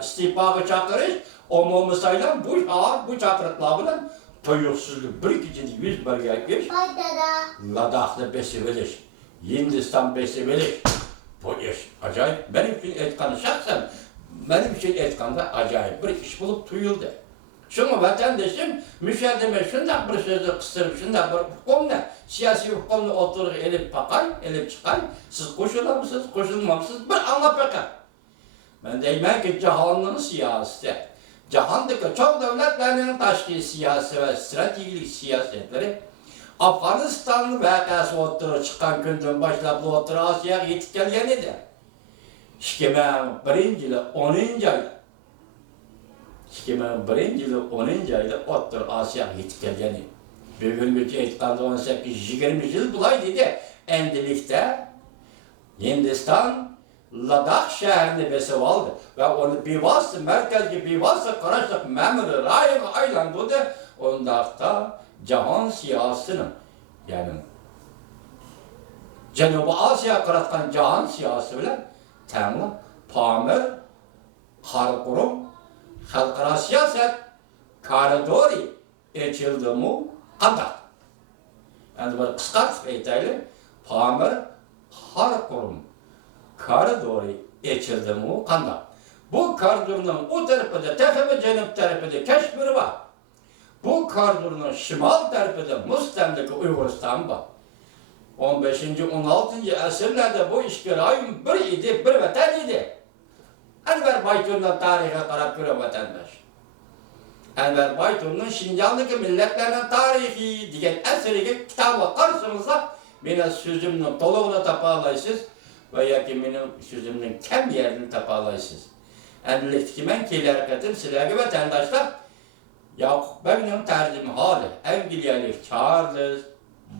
istifaga çakırış, o misayla bu çakırıklar bilen tuyuksuzluk bir kişinin 100 barga geç, Ladak'ta besiveliş, Hindistan besiveliş. Bu iş acayip. Benim için etkanı şahsen, benim için etkanda acayip bir iş bulup tuyuldu. Şunu vatandaşım müşahedeme şundan bir sözü kıstırıp şundan bir hukumla, siyasi hukumla oturup elip bakay, elip çıkay, siz koşulur musunuz, koşulmamışsınız, bir anla bakar. Ben deyim ki cihanlının siyaseti, cihandaki çok devletlerinin taşkil siyasi ve stratejik siyasetleri, Afganistan'ın vakası oturup çıkan günden başlayıp oturup Asya'ya yetip gelgen idi. 2001 yılı 10. ayda 2001 yılı 10. ayda oturup Asya'ya yetip gelgen idi. Bugünkü etkanda 18-20 yıl bulay dedi. Endilikte Hindistan Ladak şehrini besip aldı ve onu bivası, merkezki bivası karışık memuru rayına aylandı. Ondakta cihan siyasının yani Cenubi Asya karatkan cihan siyasi bilen temli Pamir, Karakorum, Halkara siyaset koridori açıldı mı kandak. Yani böyle kıskart beytaylı Pamir, Karakorum koridori açıldı mı kandak. Bu koridorun o tarafında, tefe cenub tarafında Keşmir var. Bu koridorun şimal tarafında Mustem'deki Uygurustan var. 15. 16. asırlarda bu işgalayın bir idi, bir vatan idi. Enver Baytur'un tarihe karab göre vatandaş. Enver Baytur'un Şincan'daki milletlerinin tarihi diyen eseri kitabı karşınıza benim sözümün doluğunu tapalaysız veya ki benim sözümün kem yerini tapalaysız. Endilikti ben keyli hareketim silahı vatandaşlar Yakup Bey'nin tercüme hali, İngilizce Charles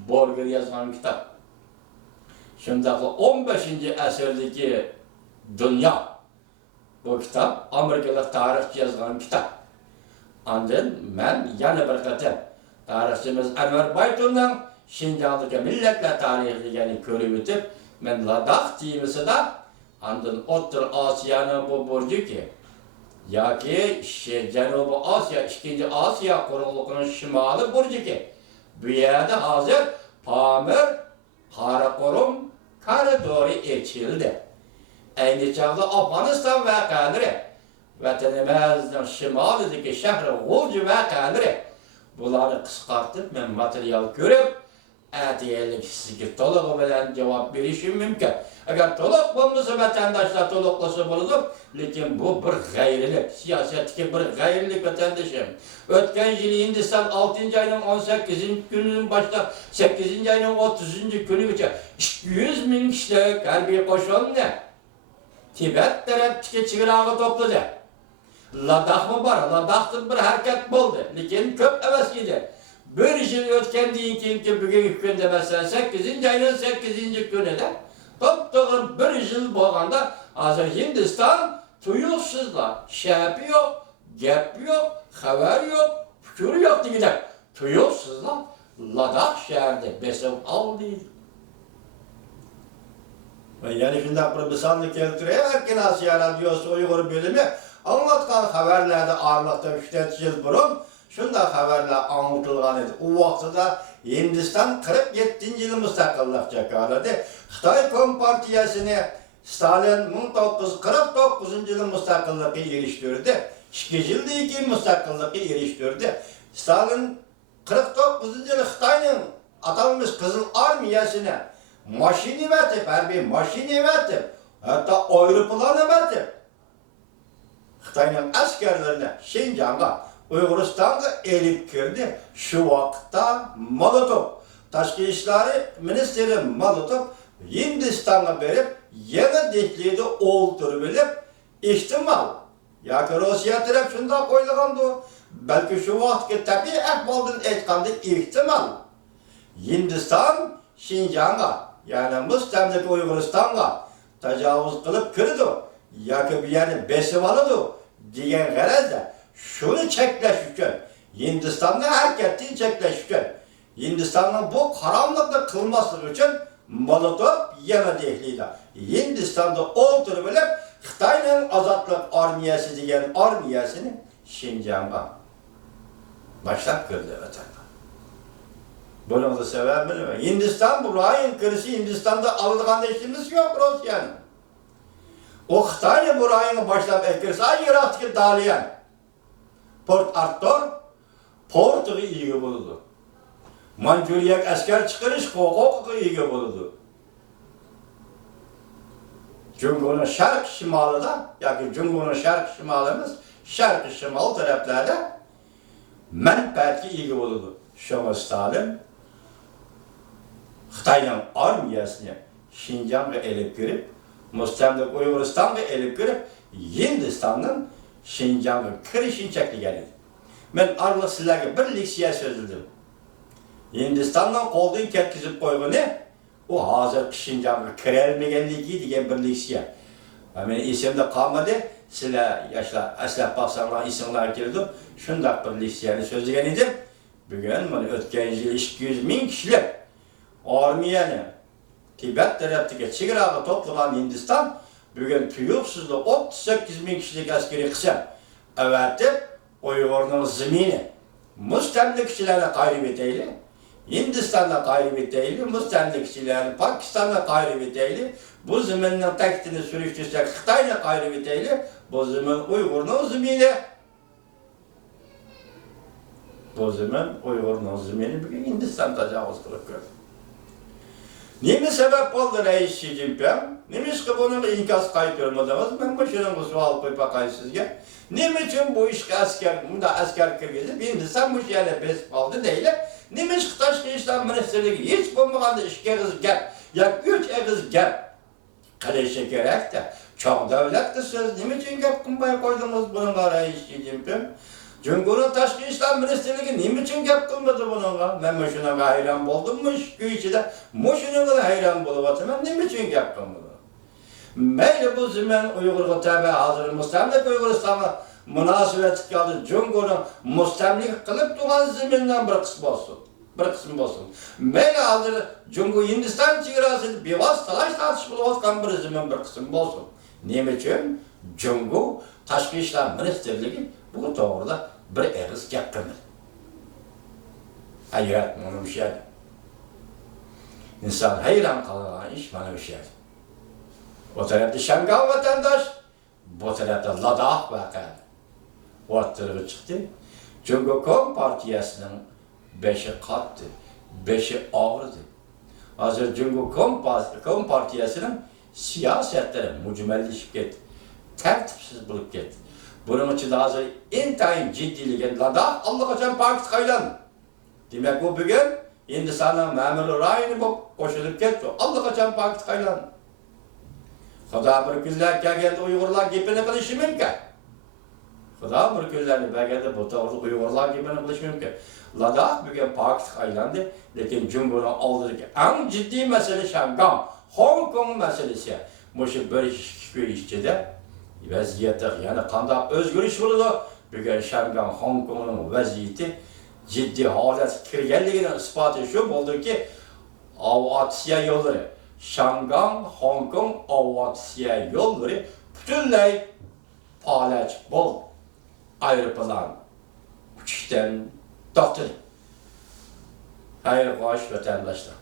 Borger yazılan kitap. Şimdi 15. asırdaki dünya, bu kitap Amerikalı tarihçi yazılan kitap. Ancak ben yana bir katım, tarihçimiz Enver Baytur'un Şincan'daki milletler tarihi yani körü bitip, ben Ladak diyemesi de, ancak Otur Asya'nın bu burcu ki, ya ki Cenubi Asya, 2. Asya kuruluğunun şimali burcu ki, bu yerde hazır Pamir, Karakorum koridori açıldı. Aynı çağda Afganistan vakaları, vatanımızın şimalideki şehri Gulcu vakaları, bunları kıskartıp ben materyal görüp, etiyelik sizge toluğu bilen cevap verişim mümkün. Eğer toluk bulmasa vatandaşlar toluklası bulunur, lakin bu bir gayrilik, siyasetki bir gayrilik vatandaşım. Ötken yılı Hindistan 6. ayının 18. gününün başta 8. ayının 30. günü geçe 100 bin kişilik harbi koşun ne? Tibet tarafçı çıgırağı topladı. Ladak mı var? Ladak'ta bir hareket buldu. Lakin köp eveskiydi. Bir yıl ötken deyin ki bugün günde mesela 8. ayının 8. günü de topluğun bir yıl boğanda hazır Hindistan tuyuksuzlar. Şepi yok, gep yok, haber yok, fikir yok diye tuyuksuzlar. Ladak şehirde besip aldı. Yani şimdi bir misalını keltirerken Asya Radyosu Uygur bölümü anlatkan haberlerde ağırlıkta 3-4 yıl burun şunda haberler anlatılgan idi. O vaxtıda Hindistan 47. yılı müstakillik çekarladı. Xitay Kompartiyasını Stalin 1949 yılı müstakilliği eriştirdi. 2 yılda 2 müstakilliği eriştirdi. Stalin 49 yılı Xitay'ın atanmış Kızıl Armiyasını maşini vertip, harbi maşini vertip, hatta aeroplanı vertip Xitay'ın askerlerine Şincan'a Uyguristan'a elip girdi. Şu vakitte Molotov, Taşkı İşleri Ministeri Molotov Hindistan'a verip yeni dikliği olduğunu ihtimal. Ya ki Rusya taraf şunda koyulgandı. Belki şu vakti tabi ahvaldan etkanda ihtimal. Hindistan Şincan'a yani müstemlik Uyguristan'a tecavüz kılıp kirdi. Ya ki bir yani besip alıdı diyen garazda. Şunu çekleş için, Hindistan'da hareketini çekleş için, Hindistan'ın bu karanlıkta kılması için Molotov yeme dehliydi. Hindistan'da olduğunu bilip Xitayning Azadlık Armiyasi degan armiyasini Şinjan'a başlap kirdi vatandaş. Bunun da sebebi nima? Hindiston bu rayın kirişi Hindistan'da alınğanda işimiz yok Rusya'nın. O Xitayni bu rayını başlap kirse Irak'taki Dalian, Port Arthur, Port'u iyi buldu. Manchuriya asker çıkarış hukuku iyi buldu. Cumhur'un şark şimalı da, yani Cumhur'un şark şimalımız, şark şimal taraflarda menfaatki iyi buldu. Şoma Stalin, Xitayning armiyasini Şinjan'a elip girip, Mustamlik Uyg'uristonga elip girip, Hindistonning Şinjan'a kirishini cheklagan edi. Men arliq sizlarga bir leksiya so'zladim. Hindistondan qo'ldan ketkizib qo'ygani, u hozir Şinjan'a kirolmaganligi degan bir leksiya. Men esimda qolmadi, sizlar yoshlar aslab baqsanglar esinglar keldi. Shundaq bir leksiyani so'zlagan edim. Bugun mana o'tgan yil 200 ming kishilik armiyani Tibet tarafdagi chegaraga to'plagan Hindiston bugun tuyuqsizda 38 ming kishilik askariy qism avatib Uyg'urning zemini mustamlikchilarni qayrib etayli, Hindistonda qayrib etayli, mustamlikchilarni Pokistonda qayrib etayli, bu zeminning taktini surishtirsak Xitoyni qayrib etayli, bu zemin Uyg'urning zemini. Bu zemin Uyg'urning zemini bugun Hindiston tajovuz qilib ko'rdi. Nima sabab bo'ldi Rais Xi Jinping? Nimishqa buni inkos qaytarmadingiz? Men bu shunga savol qo'yib qo'yay sizga. Nima uchun bu ishga askar kirgizib, Hindiston bu yerda besib qoldi deylar. Nimishqa tashqi ishlar ministrligi hech bo'lmaganda ishga gap, yoki 3 og'iz gap qilishi kerak-da. Choq davlatda siz nima uchun gap qilmay qo'ydingiz bunga Rais Xi Jinping? Cumhur'un tashqi ishlar ministrligi nima uchun gap qilmadi bunga? Men shunga hayron bo'ldim, ish ichida. Shunga hayron bo'lyapman. Nima uchun gap qilmadi? Mayli bu zaman Uyg'urga tabi hozir mustamlik Uyg'uristonga munosabat qildi. Cumhur'un mustamlik qilib turgan zamindan bir qism bo'lsin. Bir qism bo'lsin. Mayli hozir Cumhur Hindiston chegarasida bevosita talash tortish bo'layotgan bir zaman bir qism bo'lsin. Nima uchun Cumhur tashqi ishlar ministrligi bu to'g'rida bir og'iz gap qilmadi. Hayrat mana shu şey. İnsan hayran qalan ish mana shu şey. O tarafta Şangal vatandaş, bu tarafta Ladakh vakayı. Ortalığı çıktı. Cumhuriyet Partiyasının 5'i kattı, 5'i ağırdı. Hazır Cumhuriyet Partiyasının siyasetleri mücmelleşip gitti. Tertipsiz bulup gitti. Bunun için de hazır intayın ciddiliğin Ladakh allakaçan Pakistan. Demek bu bugün Hindistan'ın memuru rayını bu koşulup gitti. Allakaçan Pakistan. Xudo bir kunlar kelganda Uyg'urlar gapini qilishi mumkin. Xudo bir kunlarni berganda bu to'g'ri Uyg'urlar gapini qilishi mumkin. Ladakh bugun Pokiston aylandi, lekin Cumhuriyet oldidagi eng jiddiy masala Shangang, Hong Kong masalasi. Mushu bir ikki ichida vaziyatda yana qanday o'zgarish bo'ladi? Bugun Shangang, Hong Kongning vaziyati jiddiy holatga kirganligining isboti shu bo'ldiki, aviatsiya yo'llari Shangang, Hong Kong aviatsiya yo'llari butunlay faoliyat bo'ldi. Aeroplan uçuşdan to'xtadi. Xayr xo'sh vatandoshlar.